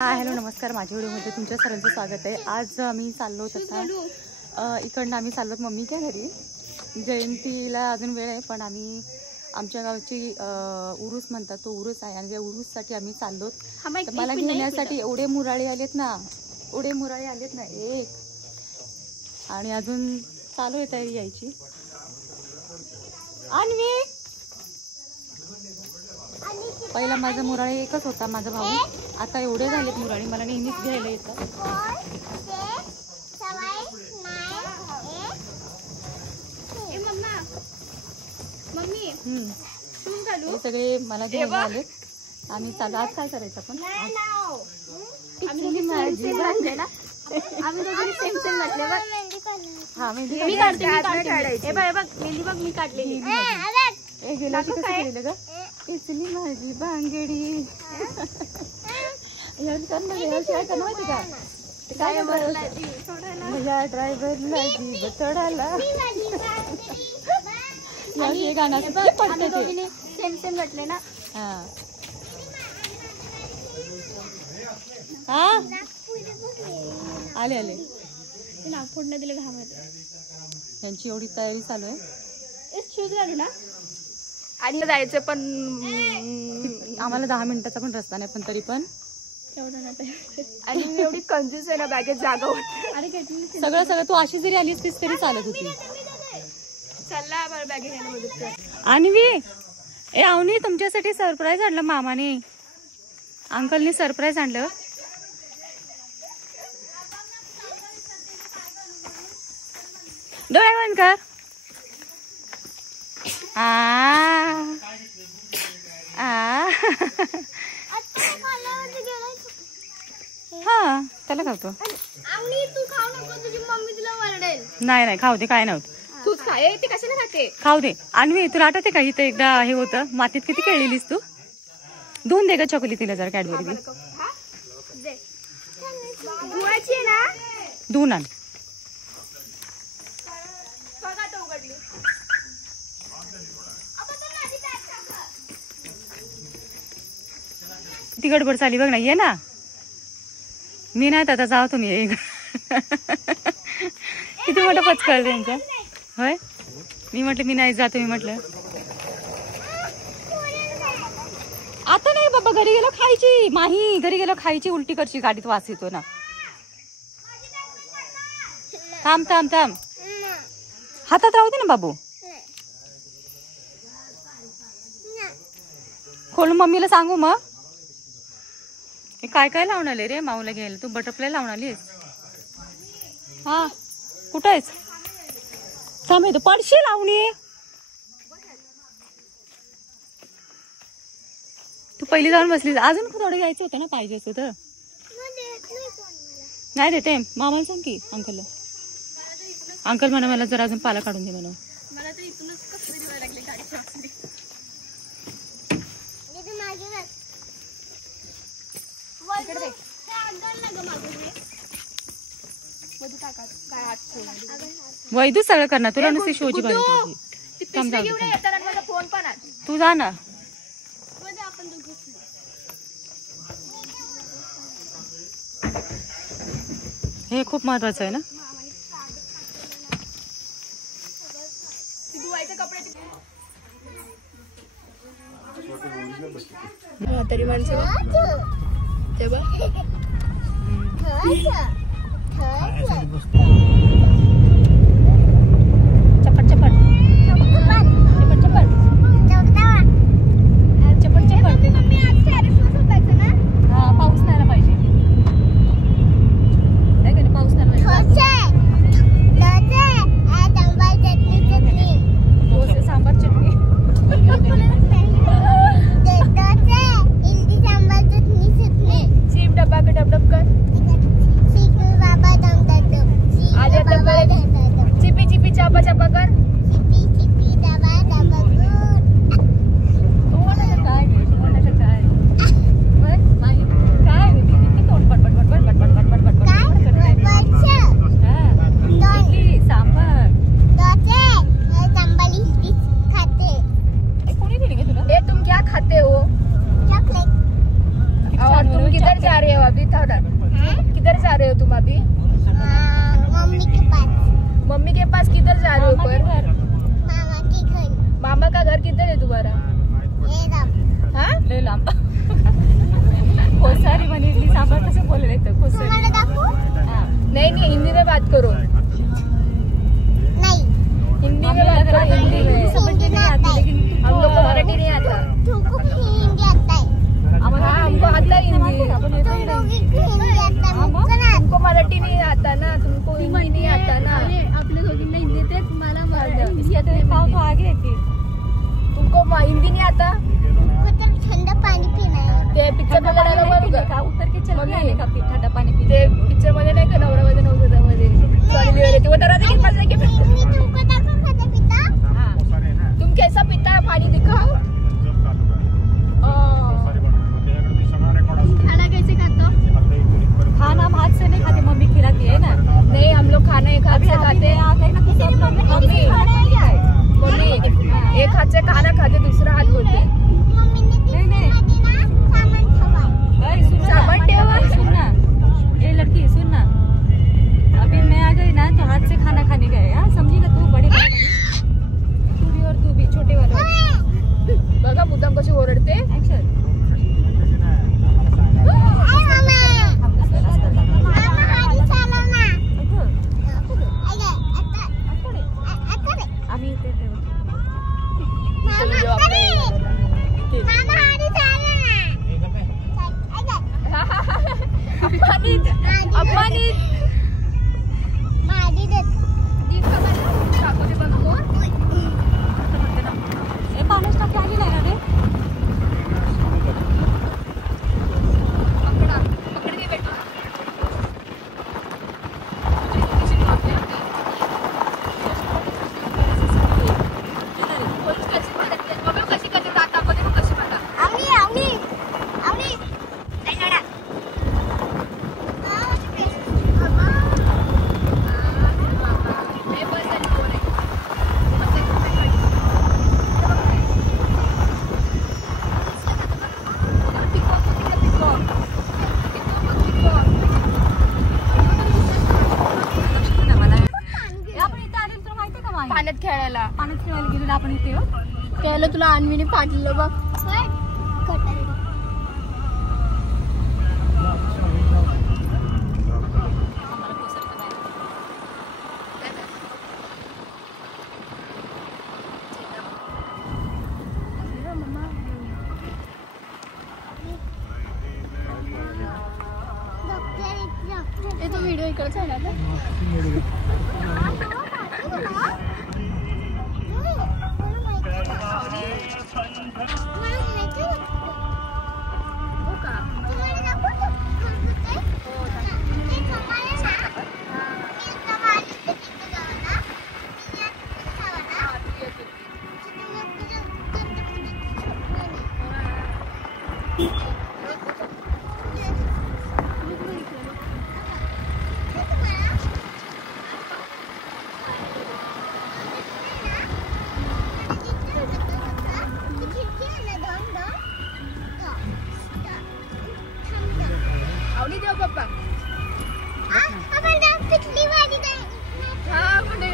Hello नमस्कार, माझ्या व्हिडिओमध्ये तुमच्या सर्वांचं स्वागत आहे। आज आम्ही चाललो आता इकडनं आम्ही चाललो मम्मीच्या घरी। जयंतीला अजून वेळ आहे, पण आम्ही आमच्या गावची उरूस म्हणतात तो उरूस आहे आणि त्या उरूससाठी आम्ही चाललो। मला घेण्यासाठी एवढे मुराळे आलेत ना, एक आणि अजून चालू आहे तयारी यायची। अन्वी पहिला माझा मुराळे एकच होता माझा भाऊ, आता एवढे झालेत मुराळे, मला नेहमीच घ्यायला येतात। सगळे मला घ्यायला आलेत। आम्ही चालू आज काय करायचं आपण इचली माझी बांगडी माहिती का भैया ड्रायव्हरला जीभ तोडाला हे गाणं सेम म्हटले ना। हा आले फोडणं दिलं घामत, त्यांची एवढी तयारी चालू आहे। शूज घालू ना आणि जायचं, पण आम्हाला 10 मिनिटाचा पण रस्ता नाही, पण तरी पण आणि मी एवढी कंजूस आहे ना, बॅगेत जागा होती। अरे सगळं तू अशी जरी आलीस तीच तरी चालत होती। चला मला बॅगे घ्यायला मदत कर। अन्वी ए अवनी, तुमच्यासाठी सरप्राईज आणलं मामाने, अंकलने सरप्राईज आणलं। डोळे बंद कर। हा त्याला खातो। नाही खाऊ दे, काय नव्हतं, तूच खाय, ते कशाला खाते, खाऊ दे। अन्वी तुला आठवते का इथे एकदा हे होतं मातीत, किती खेळलेलीस तू? धुवून दे ग चॉकली तिला जरा, कॅडबरी धुवून आण। किती गडबड चाली बघ ना, ये ना। मी नाही आता जाऊ, तुम्ही किती मोठं पचकळ त्यांचं होय। मी म्हटलं मी नाही जातो, मी म्हटलं आता नाही बाबा, घरी गेलो खायची माही, घरी गेलो खायची, उलटी करची, गाडीत वास येतो ना। थांब हातात राहू दे ना बाबू, खोलून मम्मीला सांगू मग। हे काय लावून आले रे माऊला घ्यायला, तू बटरफ्लाय लावून आलीस? हा कुठं आहेस? थांब येतो, पडशी लावणी। तू पहिली जाऊन बसलीस, अजून थोडं घ्यायचं होतं ना, पाहिजे असं तर नाही देते। मामाला सांग की अंकलला, अंकल म्हणा मला जरा अजून पाला काढून दे म्हणून। वैदू सगळं करणार, तुला नुसती शोची बारी। तू जा ना। हे खूप महत्वाचं आहे ना। तरी माणसं पाऊस नाही पाहिजे, पाऊस नाही सांबार चटणी डब्बा डब कर। बात करो। नहीं हिंदी में बात करो। हिंदी में समझ नहीं आती लेकिन हम लोग को मराठी नहीं आता। तुमको हिंदी आता है? हाँ हमको आता है हिंदी। तुमको मराठी नहीं आता ना, तुमको हिंदी नहीं आता ना। आपल्या दोघींना हिंदी येते, मला मराठी येते। पाव तो आगे येते। तुमको हिंदी नहीं आता? ठंडा पाणी पिणं ते पिक्चर मध्ये डायलॉग का उतर के चल आने का ठंडा पाणी पी ते पिक्चर मध्ये नाही का नवरा मध्ये नव्हतं मध्ये सॉरी लिहिले ते उतर आते कितना के मी तुमको दाखव खाता पिता। हां तुम कैसा पीता है पानी दिखाओ। खाना कैसे खाते हो? खाना हम हाथ से नहीं खाते, मम्मी खिलाती है ना। नहीं हम लोग खाना एक हाथ से खाते हैं। आ गए ना मम्मी एक हाथ से खाना खाते दूसरा हाथ धोते। सामान ठेवा। सुन ना ये लड़की सुन ना, अभी मैं आ गई ना तो हाथ से खाना खाने गए। हाँ समझी ना तू? बड़े तू भी और तू भी छोटे वाले बघा मुद्दाम कशी ओरडते। पाण्यात खेळायला गेलेलो आपण इथे हो. खेळायला तुला अन्वीने पाठवलं बघ. तो व्हिडिओ इकडच आहे ना.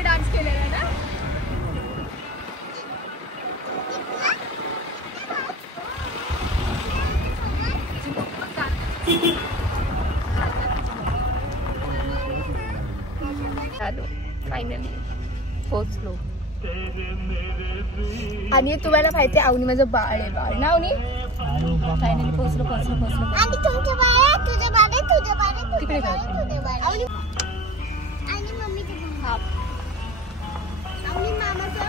डान्स केलेला ना. फायनली पोहोचलो. आणि तुम्हाला माहिती आहे अवनी माझं बाळ आहे. बाळ ना अवनी. फायनली पोहोचलो. आणि तुमचं बाळ तुझं बाळ तिकडे अवनी आणि मम्मीचं बाळ. अवनी मामाचं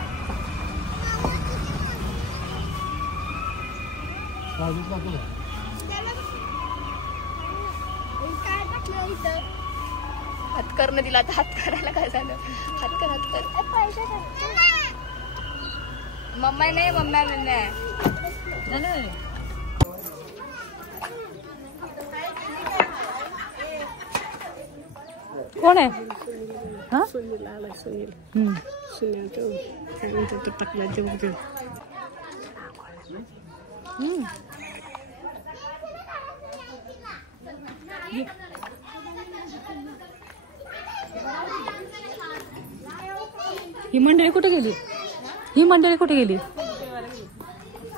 काय टाकलं इथं. हात करणं दिला. आता हात करायला काय झालं. हात कर. मम्मा नाही. कोण आहे? हा ही मंडळी कुठे गेली?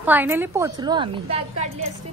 फायनली पोहोचलो आम्ही. बॅग काढली असती.